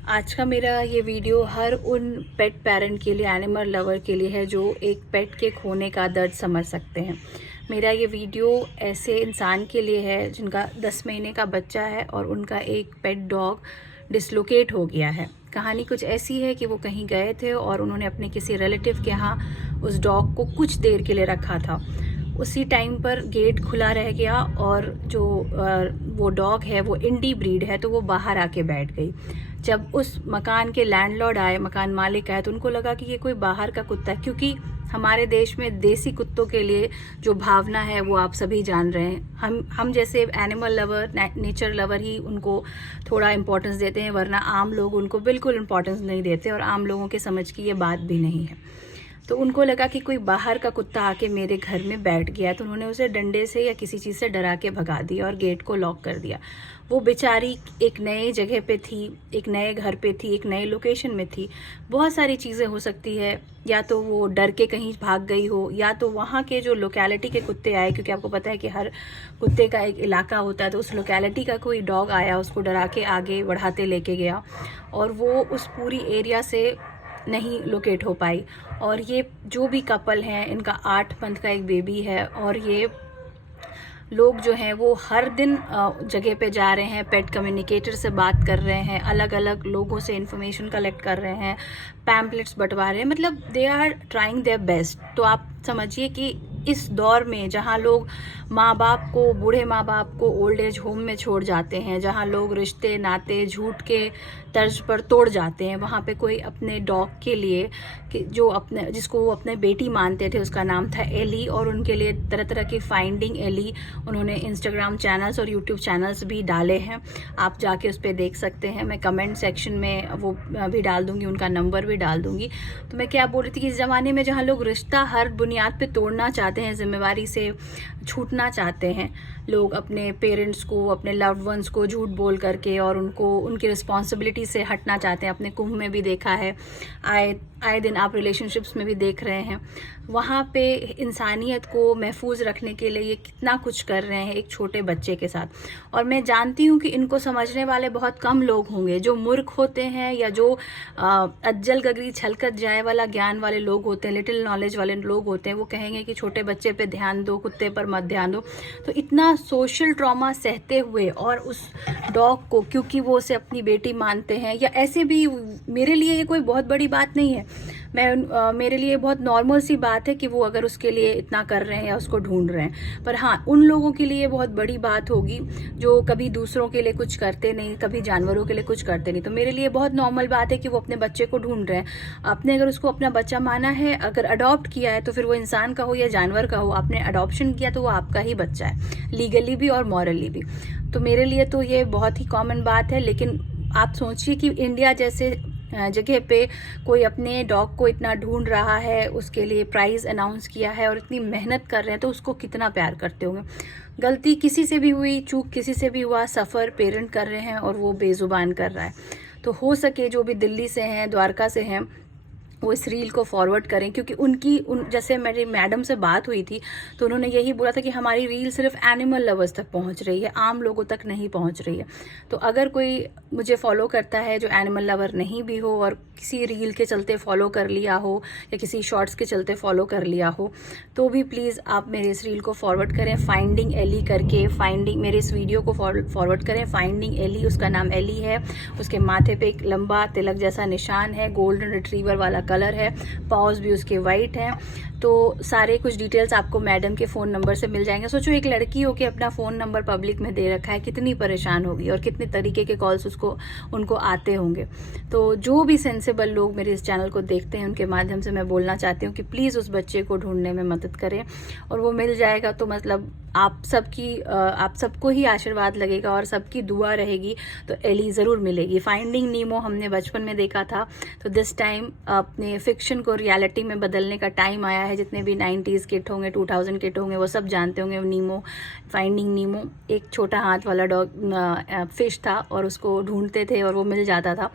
आज का मेरा ये वीडियो हर उन पेट पेरेंट के लिए, एनिमल लवर के लिए है जो एक पेट के खोने का दर्द समझ सकते हैं। मेरा ये वीडियो ऐसे इंसान के लिए है जिनका 10 महीने का बच्चा है और उनका एक पेट डॉग डिसलोकेट हो गया है। कहानी कुछ ऐसी है कि वो कहीं गए थे और उन्होंने अपने किसी रिलेटिव के यहाँ उस डॉग को कुछ देर के लिए रखा था। उसी टाइम पर गेट खुला रह गया और जो वो डॉग है वो इंडी ब्रीड है, तो वो बाहर आके बैठ गई। जब उस मकान के लैंडलॉर्ड आए, मकान मालिक आए, तो उनको लगा कि ये कोई बाहर का कुत्ता है, क्योंकि हमारे देश में देसी कुत्तों के लिए जो भावना है वो आप सभी जान रहे हैं। हम जैसे एनिमल लवर, नेचर लवर ही उनको थोड़ा इम्पोर्टेंस देते हैं, वरना आम लोग उनको बिल्कुल इम्पोर्टेंस नहीं देते और आम लोगों के समझ की ये बात भी नहीं है। तो उनको लगा कि कोई बाहर का कुत्ता आके मेरे घर में बैठ गया, तो उन्होंने उसे डंडे से या किसी चीज़ से डरा के भगा दिया और गेट को लॉक कर दिया। वो बेचारी एक नए जगह पे थी, एक नए घर पे थी, एक नए लोकेशन में थी। बहुत सारी चीज़ें हो सकती है, या तो वो डर के कहीं भाग गई हो, या तो वहाँ के जो लोकेलिटी के कुत्ते आए, क्योंकि आपको पता है कि हर कुत्ते का एक इलाका होता है, तो उस लोकेलिटी का कोई डॉग आया, उसको डरा के आगे बढ़ाते लेके गया और वो उस पूरी एरिया से नहीं लोकेट हो पाई। और ये जो भी कपल हैं, इनका 8 मंथ का एक बेबी है और ये लोग जो हैं वो हर दिन जगह पे जा रहे हैं, पेट कम्युनिकेटर से बात कर रहे हैं, अलग अलग लोगों से इन्फॉर्मेशन कलेक्ट कर रहे हैं, पैम्पलेट्स बंटवा रहे हैं, मतलब they are trying their best. तो आप समझिए कि इस दौर में जहाँ लोग माँ बाप को, बूढ़े माँ बाप को ओल्ड एज होम में छोड़ जाते हैं, जहाँ लोग रिश्ते नाते झूठ के तर्ज पर तोड़ जाते हैं, वहाँ पे कोई अपने डॉग के लिए जो अपने, जिसको वो अपने बेटी मानते थे, उसका नाम था एली, और उनके लिए तरह तरह की फाइंडिंग एली उन्होंने इंस्टाग्राम चैनल्स और यूट्यूब चैनल्स भी डाले हैं। आप जाके उस पर देख सकते हैं। मैं कमेंट सेक्शन में वो भी डाल दूंगी, उनका नंबर भी डाल दूंगी। तो मैं क्या बोल रही थी कि इस ज़माने में जहाँ लोग रिश्ता हर बुनियाद पे तोड़ना चाहते हैं, जिम्मेवारी से छूटना चाहते हैं, लोग अपने पेरेंट्स को, अपने लव्ड वंस को झूठ बोल करके और उनको उनकी रिस्पॉन्सिबिलिटी से हटना चाहते हैं। अपने कुंभ में भी देखा है, आए दिन आप रिलेशनशिप्स में भी देख रहे हैं। वहाँ पे इंसानियत को महफूज रखने के लिए ये कितना कुछ कर रहे हैं एक छोटे बच्चे के साथ। और मैं जानती हूँ कि इनको समझने वाले बहुत कम लोग होंगे, जो मूर्ख होते हैं या जो अज्जल गगरी छलकत जाए वाला ज्ञान वाले लोग होते हैं, लिटिल नॉलेज वाले लोग होते हैं, वो कहेंगे कि छोटे बच्चे पे ध्यान दो, कुत्ते पर मत ध्यान दो। तो इतना सोशल ट्रॉमा सहते हुए और उस डॉग को, क्योंकि वो उसे अपनी बेटी मानते हैं, या ऐसे भी मेरे लिए ये कोई बहुत बड़ी बात नहीं है, मेरे लिए बहुत नॉर्मल सी बात है कि वो अगर उसके लिए इतना कर रहे हैं या उसको ढूंढ रहे हैं। पर हाँ, उन लोगों के लिए बहुत बड़ी बात होगी जो कभी दूसरों के लिए कुछ करते नहीं, कभी जानवरों के लिए कुछ करते नहीं। तो मेरे लिए बहुत नॉर्मल बात है कि वो अपने बच्चे को ढूंढ रहे हैं। आपने अगर उसको अपना बच्चा माना है, अगर अडॉप्ट किया है, तो फिर वो इंसान का हो या जानवर का हो, आपने अडॉप्शन किया तो वो आपका ही बच्चा है, लीगली भी और मॉरली भी। तो मेरे लिए तो ये बहुत ही कॉमन बात है। लेकिन आप सोचिए कि इंडिया जैसे जगह पे कोई अपने डॉग को इतना ढूंढ रहा है, उसके लिए प्राइस अनाउंस किया है और इतनी मेहनत कर रहे हैं, तो उसको कितना प्यार करते होंगे। गलती किसी से भी हुई, चूक किसी से भी हुआ, सफ़र पेरेंट कर रहे हैं और वो बेजुबान कर रहा है। तो हो सके जो भी दिल्ली से हैं, द्वारका से हैं, वो इस रील को फॉरवर्ड करें, क्योंकि जैसे मेरी मैडम से बात हुई थी तो उन्होंने यही बोला था कि हमारी रील सिर्फ एनिमल लवर्स तक पहुंच रही है, आम लोगों तक नहीं पहुंच रही है। तो अगर कोई मुझे फॉलो करता है जो एनिमल लवर नहीं भी हो और किसी रील के चलते फॉलो कर लिया हो या किसी शॉर्ट्स के चलते फॉलो कर लिया हो, तो भी प्लीज़ आप मेरे इस रील को फॉरवर्ड करें, फाइंडिंग एली करके। मेरे इस वीडियो को फॉरवर्ड करें, फाइंडिंग एली, उसका नाम एली है। उसके माथे पे एक लंबा तिलक जैसा निशान है, गोल्डन रिट्रीवर वाला कलर है, पॉज भी उसके वाइट हैं। तो सारे कुछ डिटेल्स आपको मैडम के फ़ोन नंबर से मिल जाएंगे। सोचो एक लड़की हो के अपना फ़ोन नंबर पब्लिक में दे रखा है, कितनी परेशान होगी और कितने तरीके के कॉल्स उनको आते होंगे। तो जो भी सेंसिबल लोग मेरे इस चैनल को देखते हैं, उनके माध्यम से मैं बोलना चाहती हूँ कि प्लीज़ उस बच्चे को ढूंढने में मदद करें, और वो मिल जाएगा तो मतलब आप सबको ही आशीर्वाद लगेगा और सबकी दुआ रहेगी, तो एली ज़रूर मिलेगी। फाइंडिंग नीमो हमने बचपन में देखा था, तो दिस टाइम अपने फिक्शन को रियलिटी में बदलने का टाइम आया है। जितने भी 90s किड होंगे, 2000 किड होंगे, वो सब जानते होंगे नीमो, फाइंडिंग नीमो। एक छोटा हाथ वाला डॉग फिश था और उसको ढूंढते थे और वो मिल जाता था।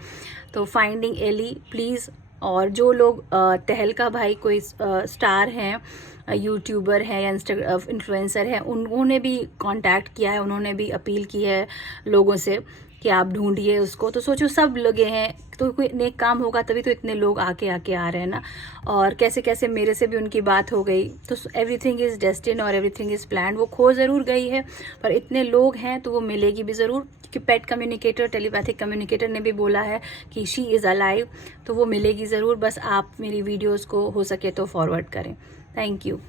तो फाइंडिंग एली प्लीज़। और जो लोग तहलका भाई कोई स्टार हैं, यूट्यूबर हैं या इन्फ्लुएंसर हैं, उन्होंने भी कांटेक्ट किया है, उन्होंने भी अपील की है लोगों से कि आप ढूंढिए उसको। तो सोचो सब लगे हैं, तो कोई नेक काम होगा तभी तो इतने लोग आके आ रहे हैं ना। और कैसे कैसे मेरे से भी उनकी बात हो गई। तो एवरीथिंग इज़ डेस्टिन और एवरीथिंग इज़ प्लान। वो खो ज़रूर गई है पर इतने लोग हैं तो वो मिलेगी भी ज़रूर, क्योंकि पेट कम्युनिकेटर, टेलीपैथिक कम्युनिकेटर ने भी बोला है कि शी इज़ अलाइव, तो वो मिलेगी ज़रूर। बस आप मेरी वीडियोज़ को हो सके तो फॉरवर्ड करें। Thank you.